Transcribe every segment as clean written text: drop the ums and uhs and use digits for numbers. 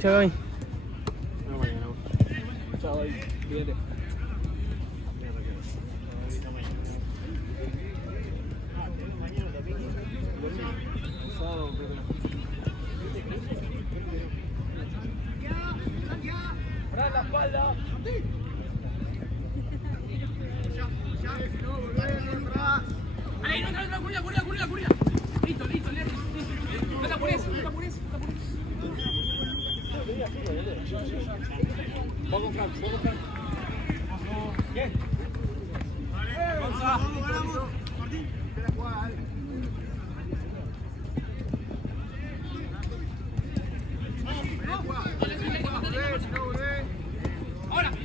Chao, Gaby. Chao, Gaby. Cuídate. ¡Para la espalda! Ahí, no, curia. Listo, listo. No te apures. Vamos con Frank. Bien. Gonza. Martín.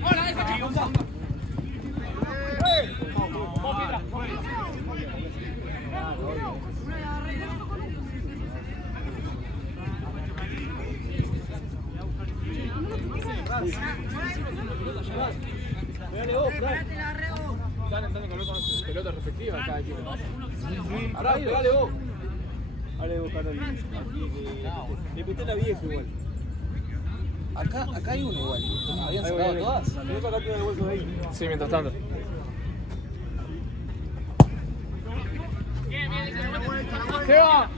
Ahora, esa chica. Están entrando con las pelotas respectivas cada equipo. Ahora, dale vos. Dale vos, Carol. Le peté la vieja igual. Acá hay uno igual. ¿Habían sacado todas? Tenés que sacarte una de bolso de ahí. Sí, mientras tanto. ¡Se va!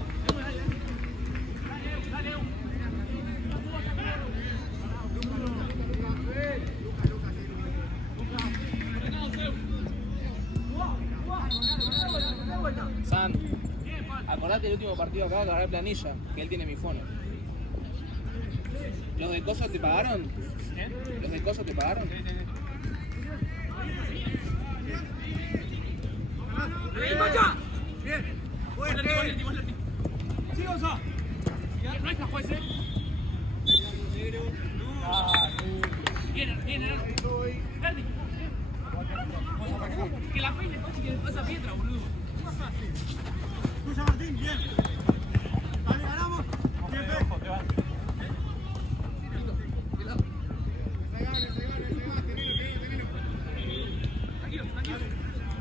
San, acordate del último partido acá, agarrar planilla, que él tiene mi fono. ¿Los de Coso te pagaron? ¿Los de Coso te pagaron? Bien. Fuerte. Sí, Gonza. No está juez, Bien, Verdi. Que la peine, que le pasa a Pietra, boludo. Tuya, Martín, bien. Dale, ganamos. Bien, Tranquilo.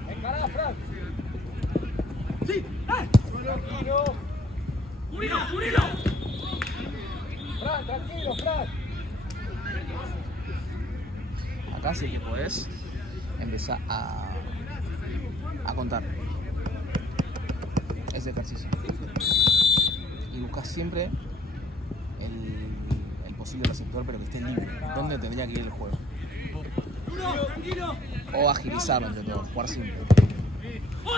Encará, Frank. Sí, ¡Murilo! Frank, tranquilo, Frank. Acá sí que podés empezar a contar ese ejercicio. Y buscas siempre el posible receptor, pero que esté libre. ¿Dónde tendría que ir el juego? O agilizarlo entre todos, jugar simple.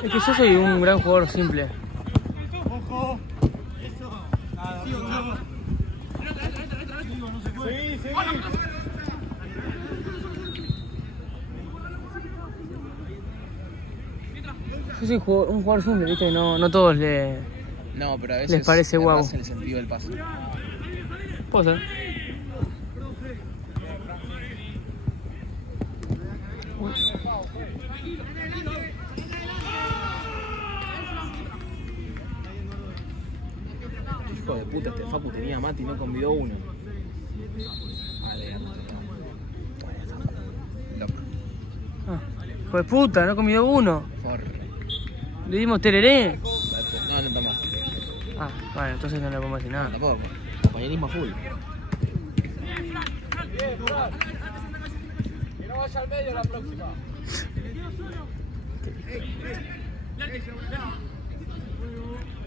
Es que yo soy un gran jugador simple. Ojo. Eso. Nada, Sí. Yo soy un jugador simple, ¿viste? No todos No, pero a veces les parece guau. en el sentido del pase. Puedo ser. Hijo de puta, este Facu tenía mate y no convidó uno. Vale, loco. Hijo de puta, no comió uno. Forre. Le dimos tereré. No tomás. Bueno, entonces no le podemos decir nada. Tampoco. Compañerismo full. Bien, Frank. Que no vaya al medio la próxima.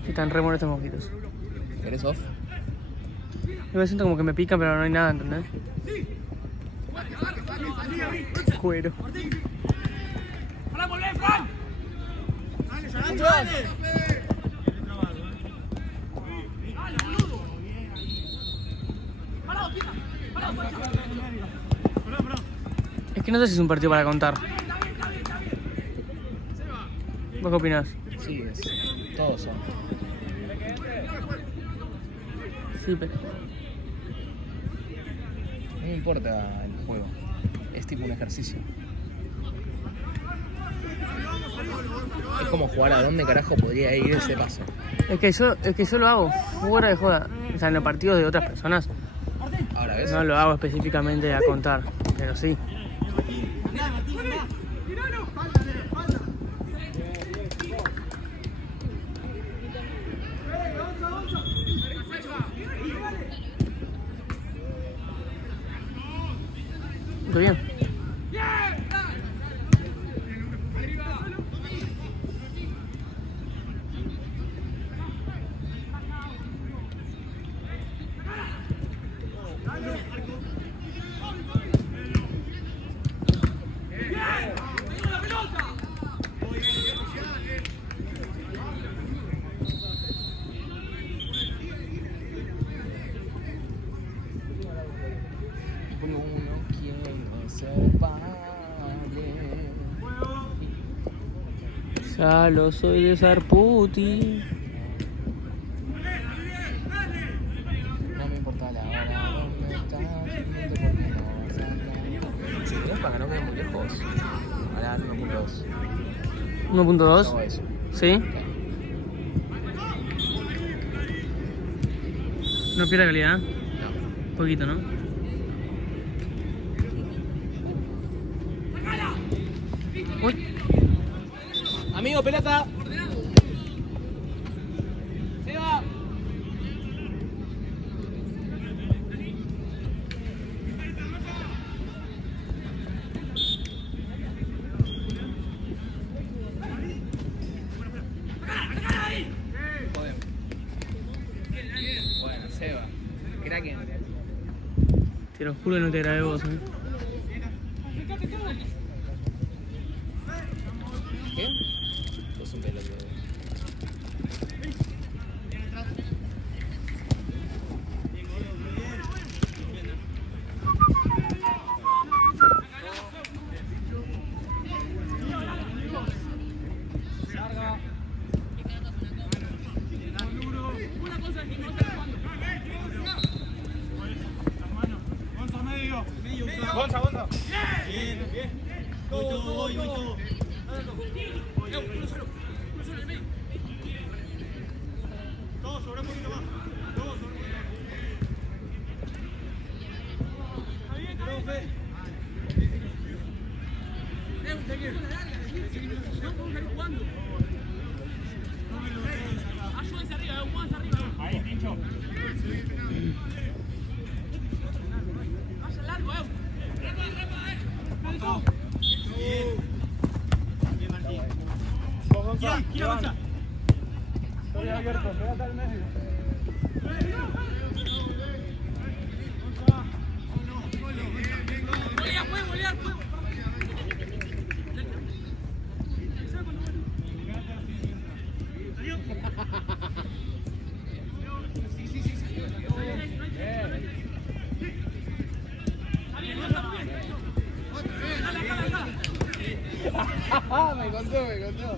Están re buenos estos mosquitos. ¿Querés off? Yo me siento como que me pican, pero no hay nada, ¿entendés? Cuero. ¡Para volver, Frank! dale. Es que no sé si es un partido para contar. ¿Vos qué opinás? Sí, todos son. Sí, pero... No me importa el juego. Es tipo un ejercicio. Es como jugar a dónde carajo podría ir ese paso. Es que yo lo hago, fuera de joda. O sea, en los partidos de otras personas Ahora, ¿ves? no lo hago específicamente a contar, pero sí. Muy bien. Bruno quiere ser padre. Ya lo soy de Sarputi. No me importa la hora, dónde estás, porque no vas a andar. Si querés para que no quede muy lejos, ahora 1.2. 1.2. Todo eso. ¿Sí? No pierde calidad. No. Poquito, ¿no? Uy. Amigo, pelota. Se va. Joder. Bueno, Seba. Kraken. Te lo juro que no te grabé vos, ¿eh? ¿Qué? Sos un pelotudo. Gonza medio. Gonza, Gonza. Bien, bien. Voy todo. Todo sobre un poquito más. Todo sobre un poquito más. Ahí, pincho. Bien, Martín. Vos, Gonza. Gira, Gonza. Estoy abierto, pegate al medio. Me contó.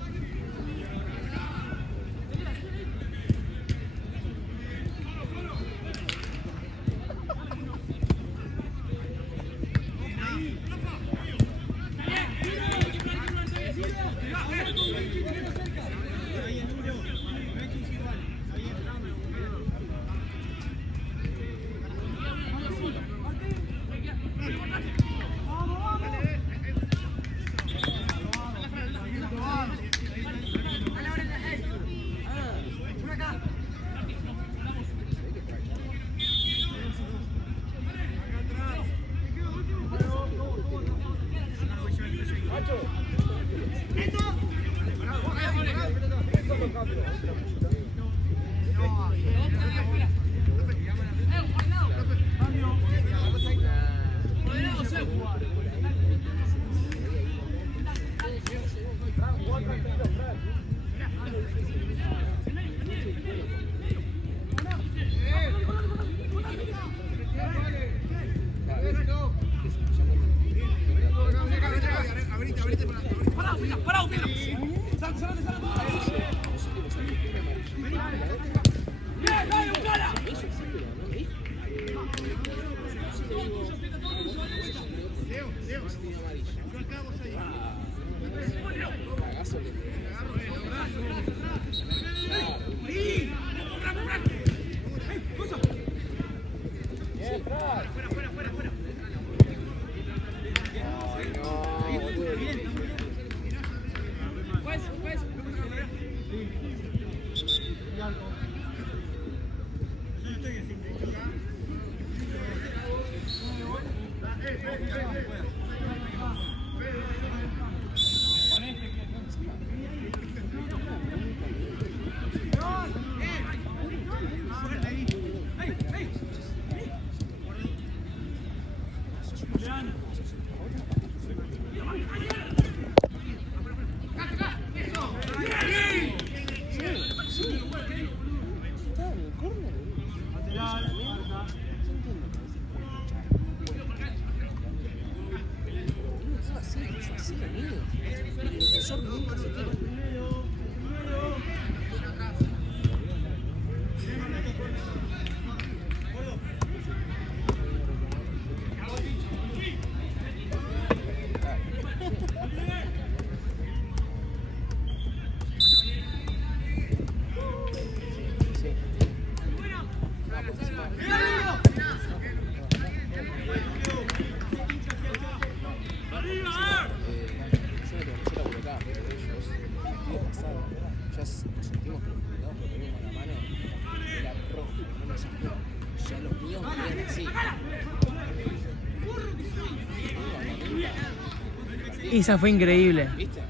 Esa fue increíble. ¿Viste?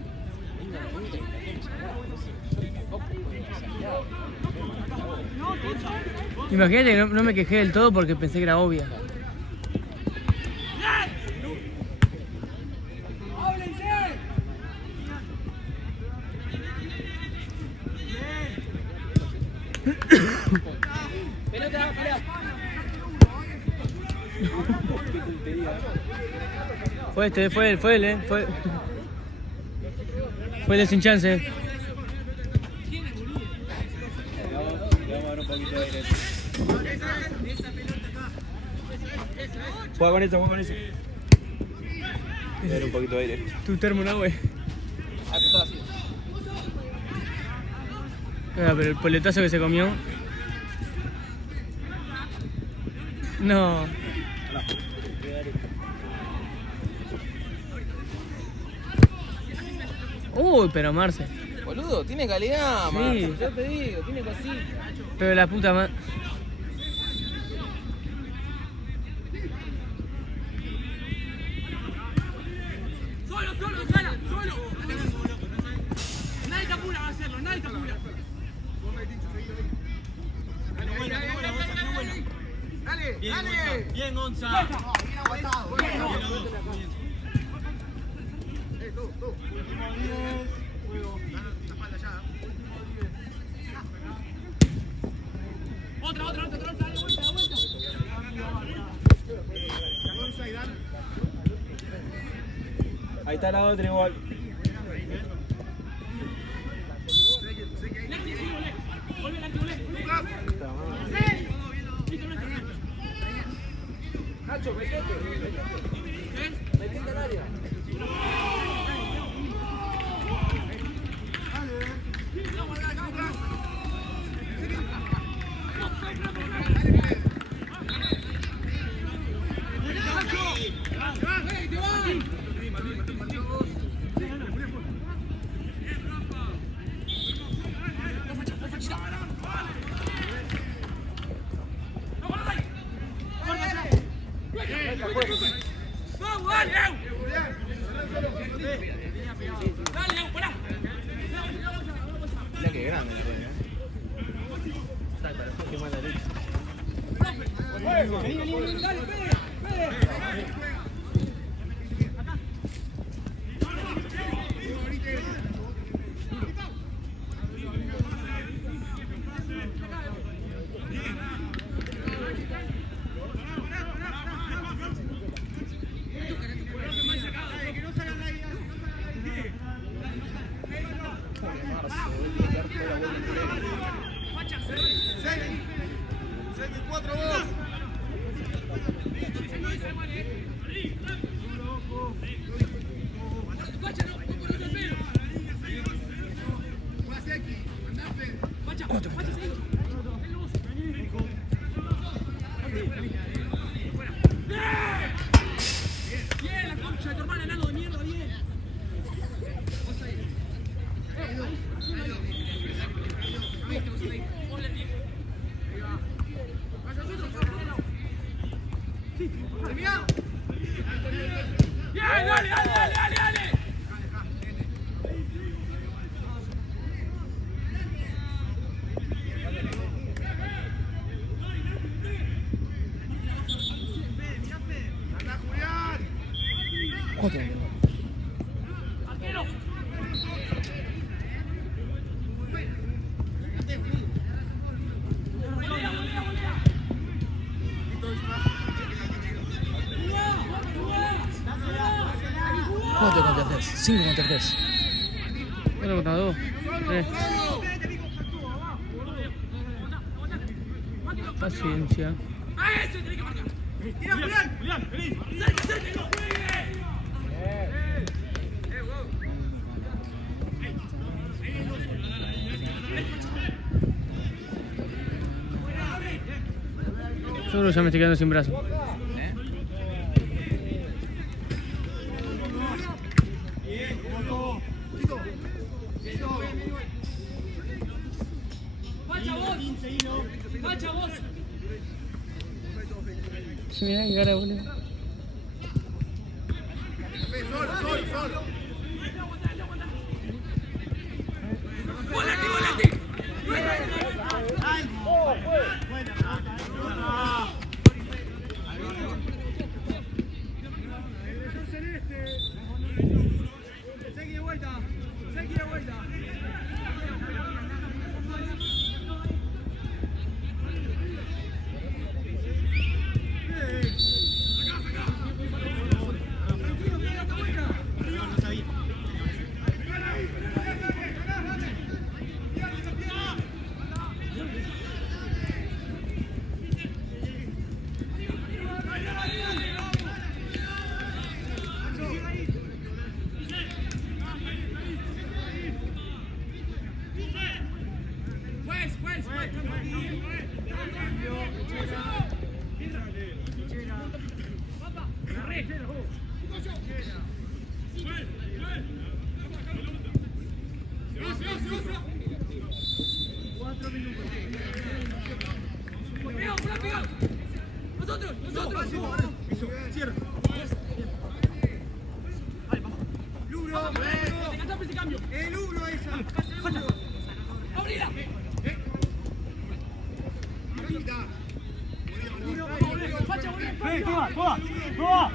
Imagínate que no me quejé del todo porque pensé que era obvia. Fue él, fue él sin chance. Le vamos a dar un poquito de aire. Juega con eso, juega con eso. Le dar un poquito de aire. Tu termo, ¿no, güey? Pero el poletazo que se comió. No. Uy, pero Marce. Boludo, tiene calidad, Sí. man. Yo te digo, tiene cosita. Pero la puta madre. Solo, Sala, solo. Nadie te apura va a hacerlo, nadie te apura. Dale, dale. Bien, Gonza. Bien aguantado. Bien, Otra, dale vuelta. Ahí está la otra igual. Nacho, metete al área. Mira qué grande la buena. Qué mala leche. Bien, la concha de tu hermana, enano de mierda, bien. Bien, dale, dale, dale, dale, dale. ¡Anda, Julián! 4 minutos. Arquero. Volea, volea, volea. 4 contra 3. 5 contra 3. 1 contra 2. 3. Paciencia. A ese tenés que marcar. ¡Tira, Julián! Julián, vení. Cerca, cerca, que no juegue. Yo creo que ya me estoy quedando sin brazo. Facha vos. Facha vos. Se me da en cara, boludo. Solo. Volate, volate. Seguí de vuelta. Seguí de vuelta. Nosotros. Cierra. Lugro. Descansá por ese cambio. El lugro esa. Abrila. Facha, volé. Toma.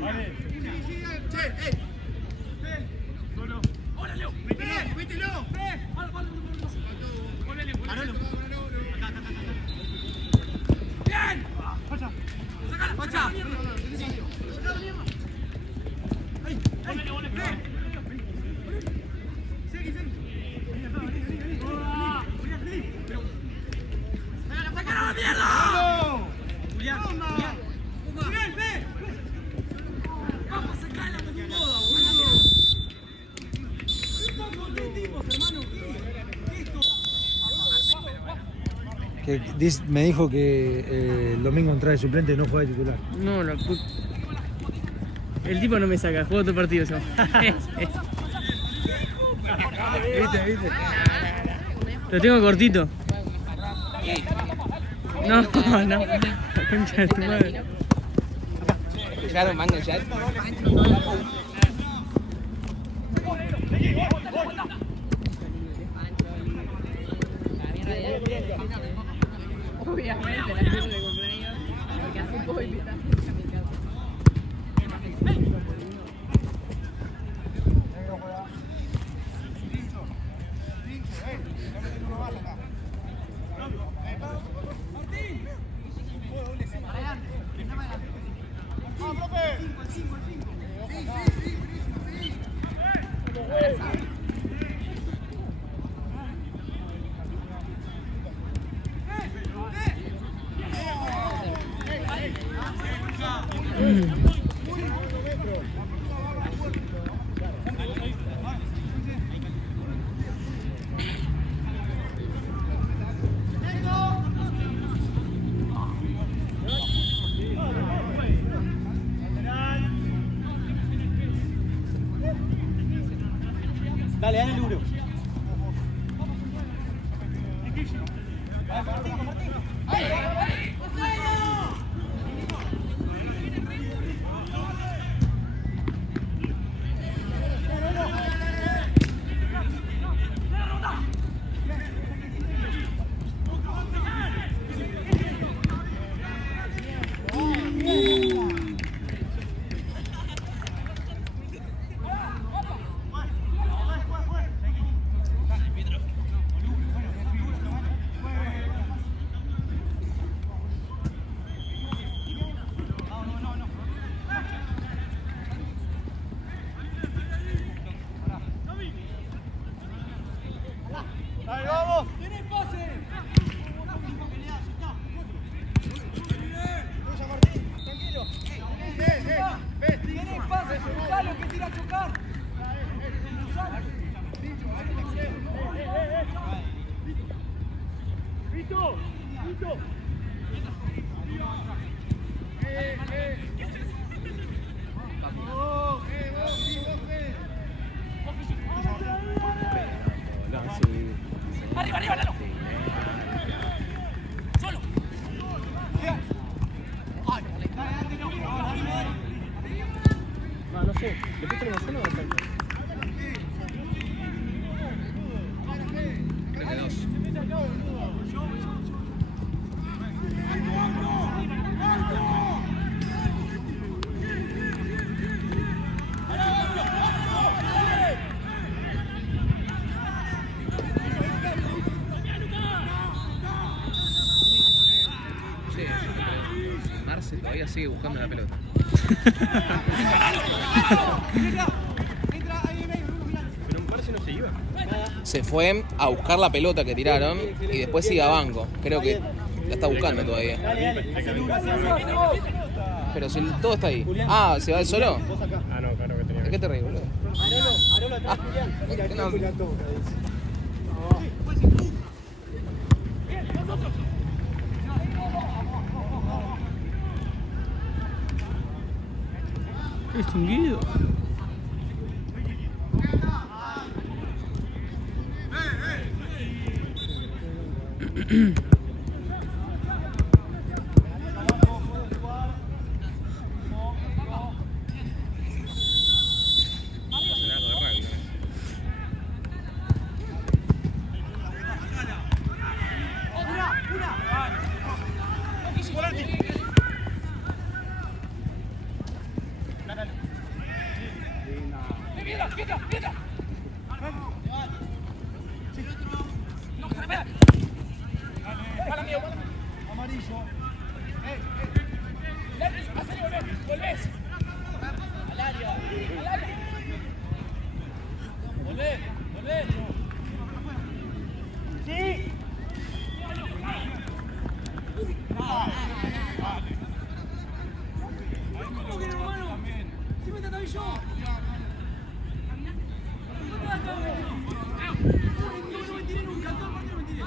Vale. Solo. ¡Hola, Leo! ¡Mételo! ¡Bien! ¡Pacha! ¡Sacala! ¡Pacha! ¡Ahí! ¡Seguí! ¡Sacala la mierda! ¡Julián! ¡Julián, ve! ¡Vamos a sacarla con tu moda, boludo! Me dijo que el domingo entra de suplente y no juega de titular. No, el tipo no me saca, juego otro partido yo. ¿Viste? Lo tengo cortito. No. Concha de tu madre. Claro, mango ya. Obviamente, la fiesta de cumpleaños, porque así puedo invitar a mi casa. Dale el uno. Dale, vamos. ¡Tienes pase! Lucha Martín, tranquilo. ¡Tienes pase! ¡Gonzalo que tira a chocar! ¡Vito! ¡Arriba, Lalo! ¡Solo! No sé, ¿después tenemos uno o falta? Creo que dos. Marce todavía sigue buscando la pelota. Pero Marce no se iba. Se fue a buscar la pelota que tiraron y después sigue a banco. Creo que la está buscando todavía. Pero si todo está ahí. Ah, ¿se va él solo? Ah, no, claro que tenía. ¿De qué te reís, boludo? Arolo atrás, Julián. Mira, no. la toca, dice. Extinguido. Amarillo. Volvés. Al área. Volvé. Sí. ¿Cómo que no, hermano? Si me trataba yo. No me tiré nunca, todo el partido me tiré.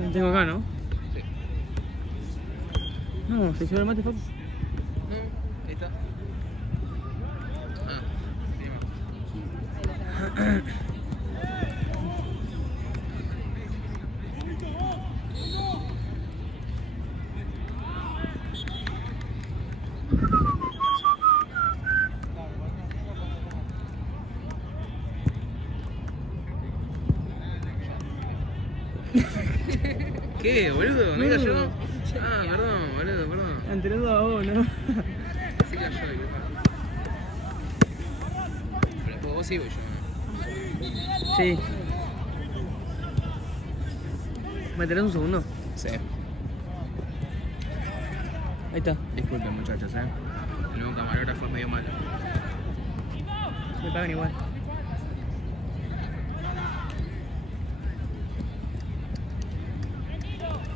Lo tengo acá, ¿no? Sí. No, se lleva el mate, Facu. No, ahí está. Ah, sí, ¿qué, boludo? ¿No era yo? Ah, perdón, boludo, perdón. Enterando a vos, ¿no? Sí que yo, pero después vos sí voy yo. Sí. ¿Me tenés un segundo? Sí. Ahí está. Disculpen, muchachos, el nuevo camarógrafo es medio malo. Me pagan igual.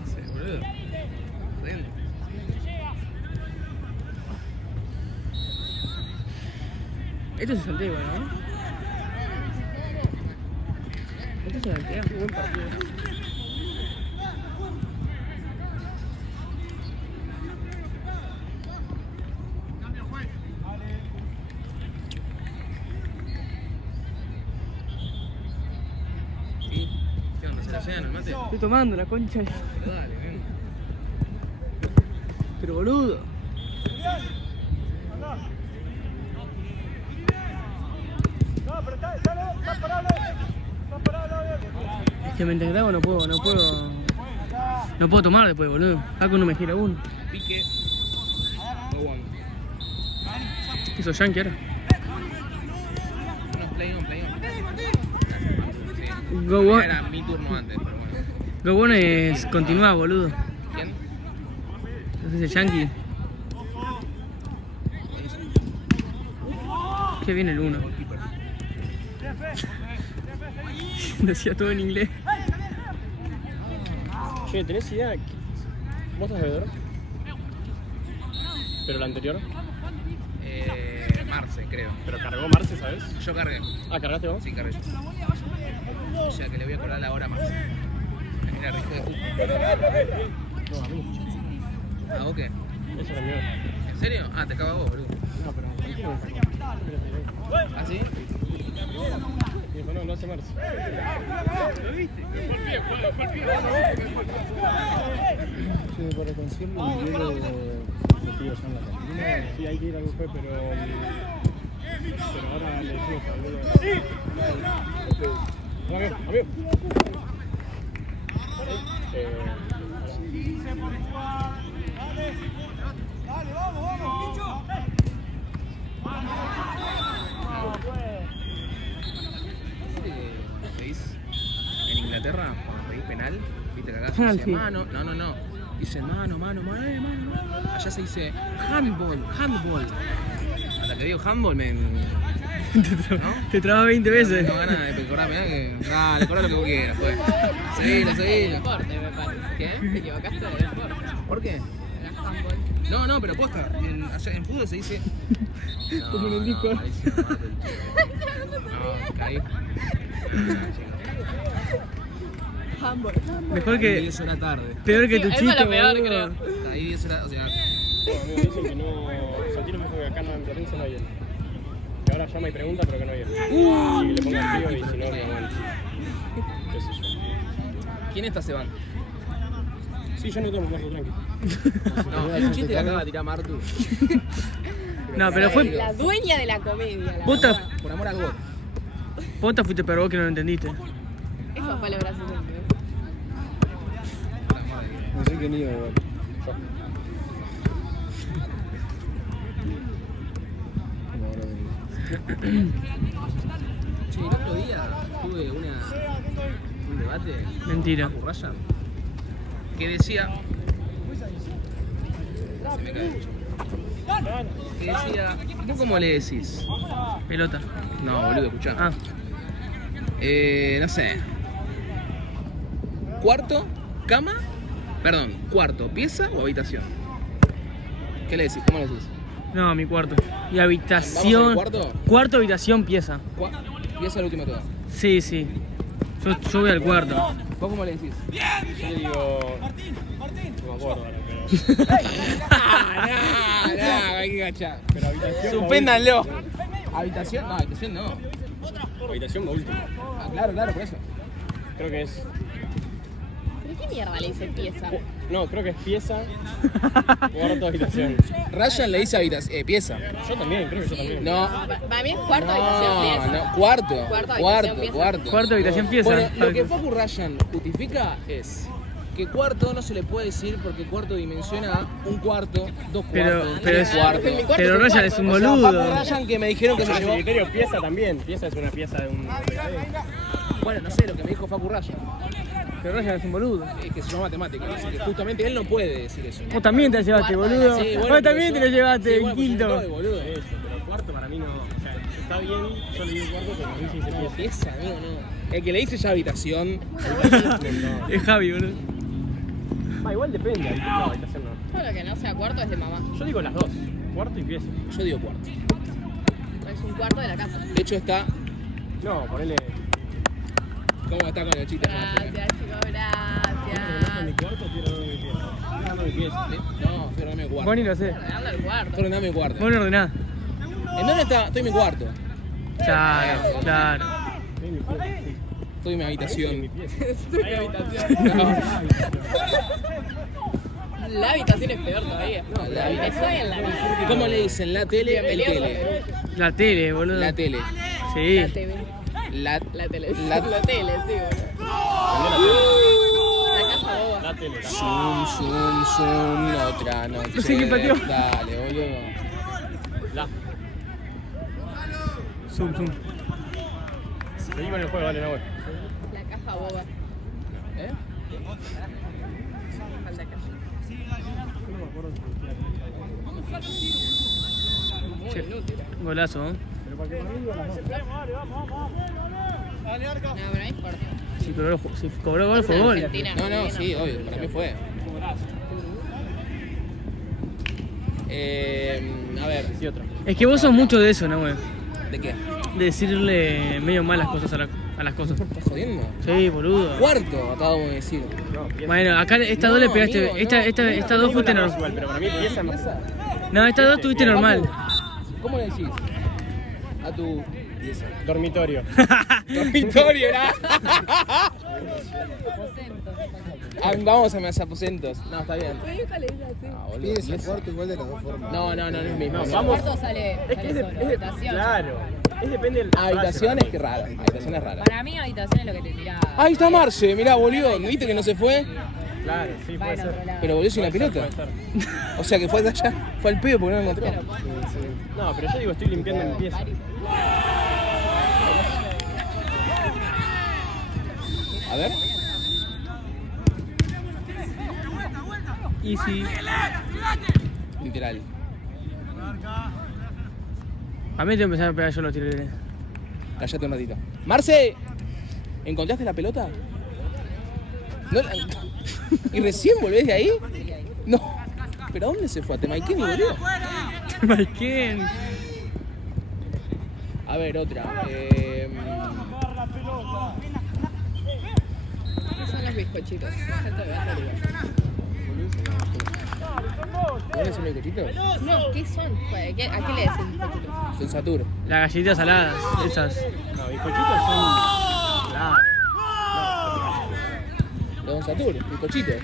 Sí, boludo. Jodiendo. Esto se saltea igual, ¿no? Esto se saltea. Qué buen partido. ¿Sí? ¿Qué onda? ¿Se la llenan el mate? Estoy tomando la concha. Pero dale, ven. Pero boludo. No, pero está parado. Es que mientras grabo no puedo tomar después, boludo. Paco no me gira uno. Pique. Go on. ¿Qué sos yankee ahora? No, play on. Sí. Go on. Era mi turno antes, pero bueno. Lo bueno es continuar, boludo. ¿Quién? Entonces el yankee. Qué bien el 1. Decía todo en inglés. Che, ¿tenés idea? ¿Vos estás bebedor? ¿Pero la anterior? Marce, creo. ¿Pero cargó Marce, sabes? Yo cargué. Ah, ¿cargaste vos? Sí, cargué yo. O sea que le voy a cobrar la hora a Marce. Era rico de fútbol. No, a mí. ¿A vos qué? Eso era mío. ¿En serio? Ah, te cago a vos, boludo. No, pero ¿por qué no me sacó? ¿Ah, sí? Y dijo, no, lo hace Marce. Sí, para concierto el hielo se pide allá en la cantina. Sí, hay que ir al buffet, pero ahora le decimos al boludo. Amigo. Dale, vamos. ¿Veis? En Inglaterra, cuando pedís penal, viste que acá se Penalti. dice mano. No. Dice mano. Allá se dice handball. Hasta que digo handball me... ¿no? Te traba 20 veces. Tengo ganas de cobrar penal que... Dale, cobra lo que vos quieras, pues. Seguilo. Deporte, me parece. ¿Qué? Te equivocaste de deporte. ¿Por qué? Era handball. No, pero posta. Allá en fútbol se dice. Como en el disco. malísimo, Martel. No, caí. Mejor Ahí que. 10 horas tarde. Peor que tu Eso es chiste, lo peor, boludo. creo. Ahí 10 horas, o sea. Bueno, amigos dicen que no. Santino me dijo que acá no, en Platense no hay él. Que ahora llama y pregunta, pero que no hay él. Y que le ponga el tío y si no, que bueno. ¿Qué sé yo? ¿Quién está Seban? Sí, yo no tomo caso, tranqui. No, hay un chiste que acaba de tirar Martu. No, pero fue. La dueña de la comedia. La Posta, verdad. Por amor a God. posta fuiste pero vos que no lo entendiste. Eso fue lo gracioso. Por amor a God. No sé qué nido igual. Che, el otro día tuve un debate Mentira. con Ryan que decía. Se me cae mucho. Que decía. ¿Vos cómo le decís? Pelota. No, boludo, escuchá. Ah, No sé. Cuarto, cama. Perdón, cuarto, pieza o habitación. ¿Qué le decís? ¿Cómo le decís? no, mi cuarto. Y ¿Vamos habitación. al cuarto? Cuarto, habitación, pieza. Pieza el último todo. Sí, sí. Yo voy al cuarto. ¿Vos cómo le decís? Yo le digo. No me acuerdo ahora, pero. No, hay que gachar. Pero habitación. Supéndanlo. ¿Habitación? No, habitación no. Habitación va último. Ah, claro, por eso. Creo que es. ¿Pero qué mierda le dice pieza? No, creo que es pieza. Cuarto, habitación. Ryan le dice pieza. Yo también, creo que yo también. No. Para mí es cuarto, habitación, pieza. No, cuarto. Cuarto, habitación, pieza. Cuarto, habitación, pieza. Bueno, lo que Facu Ryan justifica es que cuarto no se le puede decir porque cuarto dimensiona un cuarto, dos Pero- cuartos, pero tres es- cuartos. Pero Ryan es un O sea, boludo. Facu Ryan que me dijeron que se Ah, llevó. criterio pieza también. Pieza es una pieza de un. Bueno, no sé lo que me dijo Facu Ryan. Pero Ryan es un boludo. Que se llama matemática. Así que justamente él no puede decir eso. Vos también te la llevaste, boludo. Sí, Vos pero también yo- te lo llevaste sí, en bueno, pues yo quinto. estoy, boludo. Eso, pero cuarto para mí no. O sea, está bien, yo le digo cuarto, pero a mí sí dice pieza. Pieza, amigo, no. El que le dice ya habitación. Es Javi, boludo. Igual depende. No, habitación no. Todo lo que no sea cuarto es de mamá. Yo digo las dos. Cuarto y pieza. Yo digo cuarto. Es un cuarto de la casa. De hecho está. No, ponele. ¿Cómo está con el chiste? Gracias, chicos, Mi gracias. cuarto, quiero mi pieza. No, mi pieza. No, estoy en mi Vos cuarto. ni lo sé. Regalo el cuarto. Estoy en mi cuarto. Vos no ordenás. ¿En dónde está? Estoy en mi cuarto. Claro, claro. Sí, mi pieza. Sí. Estoy en mi habitación. Mi pieza. Hay habitación. No, La habitación es peor todavía. No, la habitación. Estoy en la habitación. ¿Cómo le dicen? La tele, el tele. La tele, boludo. La tele. Sí. La TV. La, La tele. La- La tele, sí, boludo. La casa boba. La tele. La Zoom, zoom, zoom, otra noche. No sé quién pateó. Dale, boludo. La. Zoom, zoom. Seguí con el juego, dale, no voy. La caja boba. ¿Eh? Falta caja. Che, golazo, ¿eh? Pero para que para mí digo las dos. No, pero no importa. Si cobró gol, fue gol. Argentina. No, no, sí, obvio, para mí fue. A ver, Sí, otro. Es que vos sos mucho de eso, ¿no, güey? ¿de qué? De decirle medio mal las cosas a las cosas. ¿Estás jodiendo? Sí, boludo. Cuarto, acabamos de decir. No, pieza. Bueno, acá estas dos le pegaste. amigo, Estas dos fuiste Igual, normal. pero para mí pieza más. No, estas dos tuviste normal. ¿Cómo le decís? A tu Dormitorio. dormitorio, ¿verdad? Vamos a mis aposentos. No, está bien. Ah, boludo. Pides el cuarto igual de las dos formas. No, no, no, no es mismo. No, El vamos. cuarto sale, Es que sale solo. Habitación. Claro. Es depende del. Habitación es que rara. Habitación es rara. Para mí habitación es lo que te tiraba. Ahí está Marce, mirá, boludo. ¿Viste que no se fue? Claro, sí, Va puede en ser. otro lado. Pero volvió sin la Puede ser, pelota. puede ser. O sea que fue de allá. Fue al pedo porque no lo encontró. No, pero yo digo, estoy limpiando mi pieza. A ver. Easy. Literal. A mí te empezar a pegar yo los tiros libres. Callate un ratito. Marce, ¿encontraste la pelota? ¿No la- ¿Y recién volvés de ahí? No. ¿Pero a dónde se fue? ¿A Temaiken y volvió? Temaiken. A ver, otra. ¿Qué son los bizcochitos? ¿Cuáles son los bizcochitos? No, ¿qué son? ¿A qué le decís bizcochitos? Son Satur. Las galletitas saladas, esas. No, bizcochitos son... Claro. Los Don Satur, bizcochitos.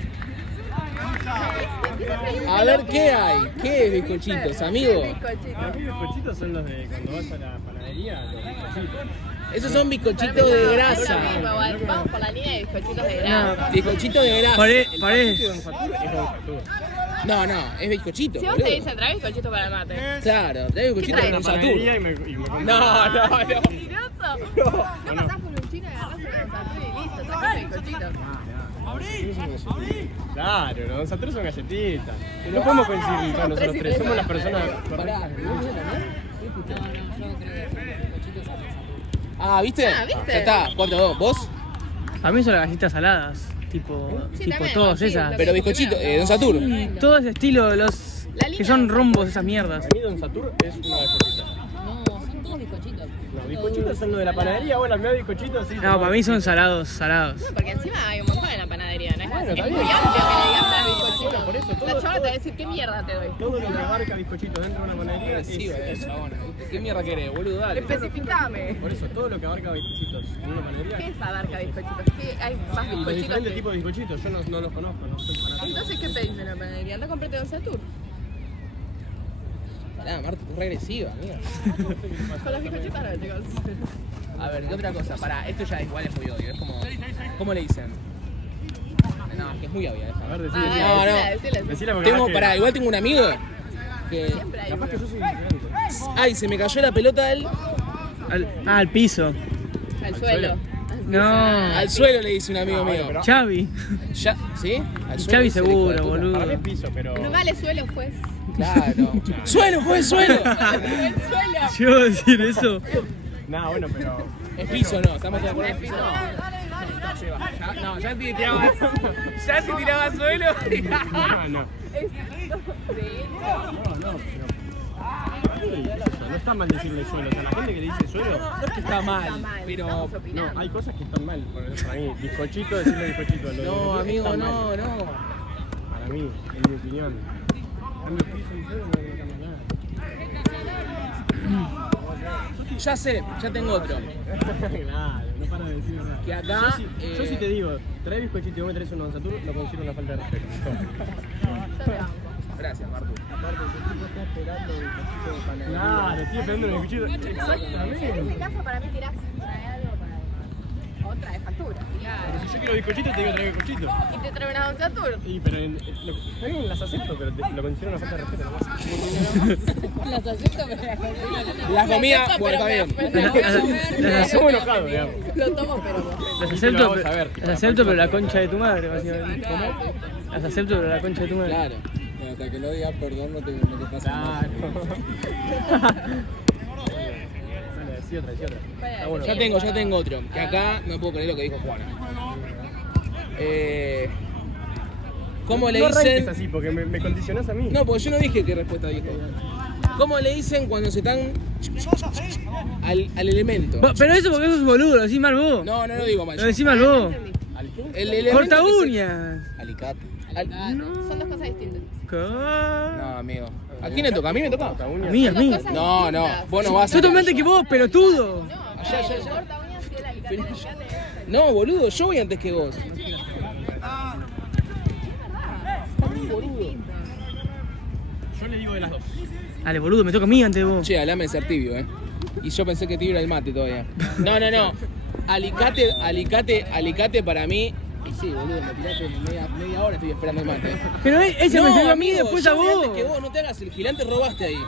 A ver, ¿qué hay? ¿Qué es bizcochitos, amigo? Para mí bizcochitos son los de cuando vas a la panadería, los bizcochitos. Esos son bizcochitos de grasa. Vamos por la línea de bizcochitos de grasa. Bizcochitos de grasa. Parece. Don Satur es Don Satur. No, es bizcochito. Si vos boludo. te dicen, trae bizcochito para el mate. Claro, trae bizcochito ¿Qué de Don traes? Satur. Panadería y me compro. No. ¡Mentiroso! No pasás por un chino y agarrás un Don y listo, traes bizcochitos. Claro, los Don Satur son galletitas. No podemos coincidir con nosotros tres, somos las personas Pará, correctas. Ah, ¿viste? Ah, ¿viste? Ya está, 4-2. ¿Vos? A mí son las galletitas saladas. Tipo Sí, también, todas sí, esas. lo Pero bizcochito, Don Satur. Todo ese estilo, los La línea que son de- rombos, esas mierdas. Para mí Don Satur es una galletita. No, son todos bizcochitos. No, bizcochitos son los de la panadería, bueno, me da bizcochitos, sí. No, para mí son salados. Porque encima hay un montón en la panadería, ¿no? Bueno, Es está muy bien. amplio que le digan dar bizcochitos. Bueno, por eso, todo- La chava te va a decir, ¿qué mierda te doy? Todo lo que abarca bizcochitos dentro de una panadería es... Sí, chabona. ¿Qué mierda querés, boludo? Dale. Especificame. Por eso, todo lo que abarca bizcochitos en una panadería... ¿Qué es abarca bizcochitos? ¿Qué hay más Y los bizcochitos? diferentes que- tipos de bizcochitos, yo no los conozco, no soy fanático. Entonces, ¿qué pedís en la panadería? Anda, comprate Don Satur. Pará, Marta, es regresiva, amiga. Con los bizcochitos no, chicos. A ver, ¿qué otra cosa? Pará, esto ya igual es muy obvio. Es como. ¿Cómo le dicen? No, que es muy obvio esa. A ver, Ah, decile. No, decile. Decile porque Tengo, capaz que- pará, igual tengo un amigo que. Siempre hay Capaz uno. que yo soy diferente. Ay, se me cayó la pelota Al piso. Al suelo. No. al suelo, le dice un amigo mío. pero- Xavi. Ya, ¿sí? Al Y suelo, Xavi ese hijo de seguro, puta. boludo. Para mí es piso, pero... No vale suelo, juez. Claro. ¡Suelo, juez, suelo! El suelo. Yo iba a decir eso. Nah, bueno, pero... Es piso, no, estamos de acuerdo. Es piso. No, ya se tiraba. Ya se tiraba al suelo. No, no. No está mal decirle suelo, o sea, la gente que le dice suelo, No es que está mal, Está mal, pero. estamos opinando. no, hay cosas que están mal, para mí, bizcochito, decirle bizcochito, lo de No, bizcochito amigo, está mal. no. Para mí, en mi opinión. Cambio piso y suelo, no cambia nada. Ya sé, ya tengo otro. Claro, no para de decir nada. Que acá, Yo sí te digo, trae bizcochito y vos me traes un Don Satur, lo considero una falta de respeto. Yo te banco. Gracias, Martu. Claro, estoy esperando el bizcochito. En ese Exactamente. caso, para mí tirás trae algo para otra de factura. Claro. Si yo quiero bizcochito, te digo trae bizcochito. Y te trae una Don Satur. Y, pero está bien, las acepto, pero lo considero una falta de respeto nomás. Las acepto, pero las consigo. La comida, bueno, está bien. Estamos enojados, digamos. Lo tomo, pero no. Las Lo acepto, vamos a ver. las acepto, pero la concha de tu madre, básicamente. Las acepto, pero la concha de tu madre. Claro. Hasta que no digas perdón, no te pasa nada. Dale, decí otra. Está bueno. Ya tengo otro. Que acá no puedo creer lo que dijo Juana. ¿Cómo le No arranques dicen? así, porque me condicionás a mí. No, porque yo no dije qué respuesta dijo. ¿Cómo le dicen cuando se están al elemento? Pero eso porque sos boludo, lo decís mal vos. No digo mal. Lo decís mal vos. ¿Al qué? El elemento Corta que se- uñas. Alicate. Son dos cosas distintas. No, amigo. ¿A quién le toca? ¿A mí me toca? A mí, a Son mí. dos cosas No, distintas. vos no vas a... Totalmente que vos, pelotudo. No, Ya. el corta uñas y el alicate. El alicate es- No, boludo, yo voy antes que vos. Yo le digo de las dos. Dale, boludo, me toca a mí antes de vos. Che, hablame de ser tibio, Y yo pensé que tibio era el mate todavía. No. Alicate para mí. Y sí, boludo, me tiraste media hora, estoy esperando el mate. Pero ella me salió a mí amigo, después yo a voy vos. antes que vos, no te hagas el gigante, robaste ahí.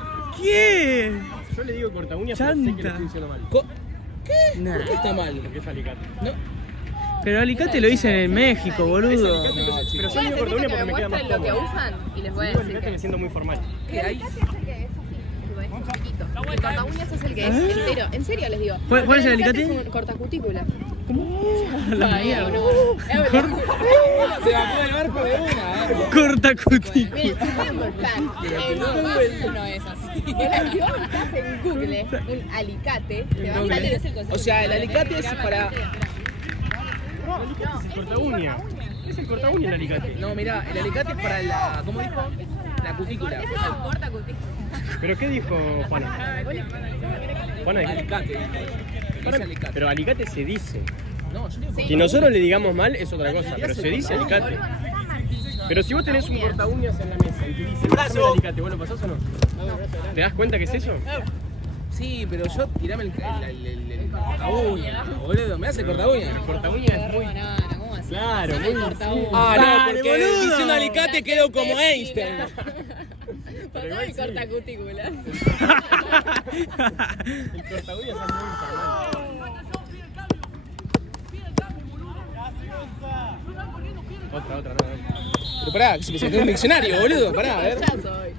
¿Qué? Yo le digo corta uñas, pero sé que Chanta. lo estoy diciendo mal. ¿Qué? Nah. ¿Por qué está mal? Porque es alicate. No. Pero alicate lo dicen en México, boludo. Pero yo Yo digo necesito corta uñas que porque me me queda más muestren lo que cómodo. usan y les voy a Digo decir alicate que... siendo muy formal. ¿Qué hay? Alicate es el que es así. es chiquito. El corta uñas es el que es entero. En serio les digo. ¿Cuál es el alicate? Es un cortacutícula. La Ay, mierda. no. Es verdad. Se bajó el barco de una, Corta cutícula. Miren, si pueden buscar en Google, no es así. Si vos buscas en Google un alicate, te va a salir ese O sea, el alicate es para... Es el corta uña. Es el corta uña el alicate. No, mirá, el alicate es para la... ¿Cómo dijo? La cutícula. Ese es el cortacutícula. ¿Pero qué dijo Juana? Juana dijo. Alicate. Dice alicate. Pero alicate se dice. No, yo digo... Que nosotros le digamos mal es otra cosa, pero se dice alicate. Pero si vos tenés un corta uñas en la mesa y te dice, pásame el alicate, ¿vos lo pasás o no? ¿Te das cuenta que es eso? Sí, pero yo tirame el corta uña, boludo. ¿Me hace corta uña? El corta uñas es muy... ¿Cómo así? Claro, muy... Ah, Dale, no, porque boludo. diciendo alicate quedo como Einstein. Pasame el cortacutícula. El corta uñas es muy informal. Otra, no. Pero pará, que se me sacó un diccionario, boludo. Pará, a ver. Ya soy.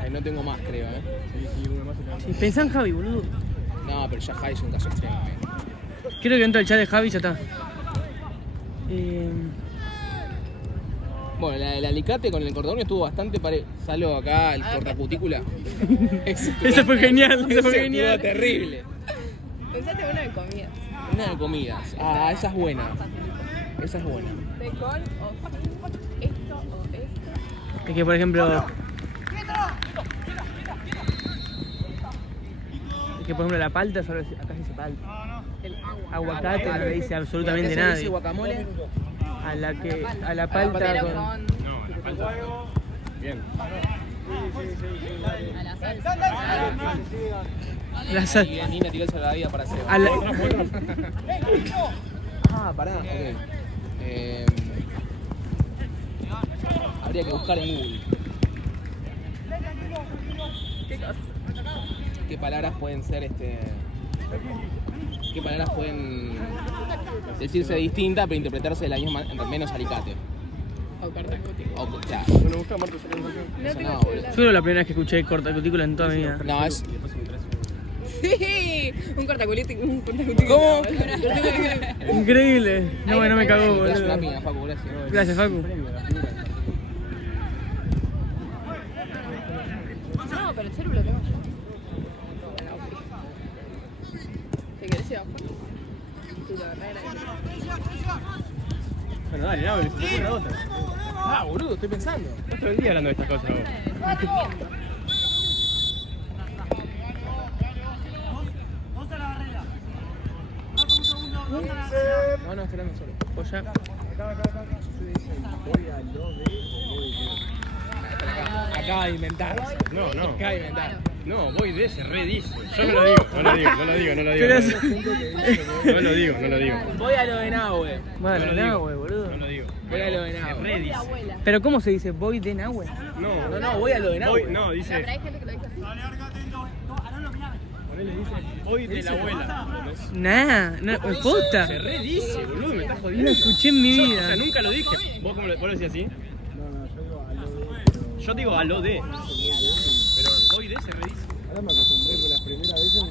Ay, no tengo más, creo, Y pensá en Javi, boludo. No, pero ya Javi es un caso extremo. Quiero que entre al chat de Javi y ya está. Bueno, el alicate con el cordón estuvo bastante parejo. Salvo acá el cortacutícula. Eso fue genial, eso fue Ese genial. estuvo terrible. Pensate uno de comida. Una de comidas. Ah, esa es buena. Esa es buena. De con o esto o esto. Es que, por ejemplo... Es que, por ejemplo, la palta, solo acá se dice palta. El agua. Aguacate no le dice absolutamente Acá se dice nadie. guacamole. A la palta Pero con... con... No, la falta. Bien. A la salsa. La sal... Y Nina tiró el salvavidas para hacer. A la... Ah, pará, ok. Habría que buscar en Google. ¿Qué palabras pueden ser ¿Qué palabras pueden decirse distintas pero interpretarse de la misma menos alicate? O cortacutícula. O, claro. Bueno, busca Marta esa conversación. No Eso tengo no, celular. Solo la primera vez que escuché cortacutícula en toda mi vida. No, es... Sí, un cortacutícula. ¿Cómo? Increíble. No, no me cagó, Gracias, una boludo. piña, Facu, gracias. Gracias, Facu. No, pero el celu lo tengo yo. ¿Te querés ir abajo? Sí, la verdad era que... Bueno, dale, no, se te ocurre otra. Ah, boludo, estoy pensando. Estás todo el día hablando de estas cosas vos. No, no, estoy hablando solo. Polla. Acaba de inventar. No, no. Acaba de inventar. No, voy de ese, re dice. Yo no lo digo, no lo digo, no lo digo, no lo digo. Pero No lo digo, no lo digo. Voy a lo de Nahue. Bueno, No lo digo. no, güey, boludo. No lo digo. Voy a lo de Se Nahue. re dice. Pero ¿cómo se dice? Voy de Nahue. No, No, no, voy a lo de Nahue. voy, no, Pero dice. hay gente que lo dice así. Ponele, dice, voy de la abuela. Nah, no, posta. Se re dice, boludo, me estás No jodiendo. lo escuché en mi Yo, o sea, vida. nunca lo dije. ¿Vos cómo lo decís así? Yo digo a lo de. Pero voy de se re dice. Ahora me acostumbré por las primeras veces.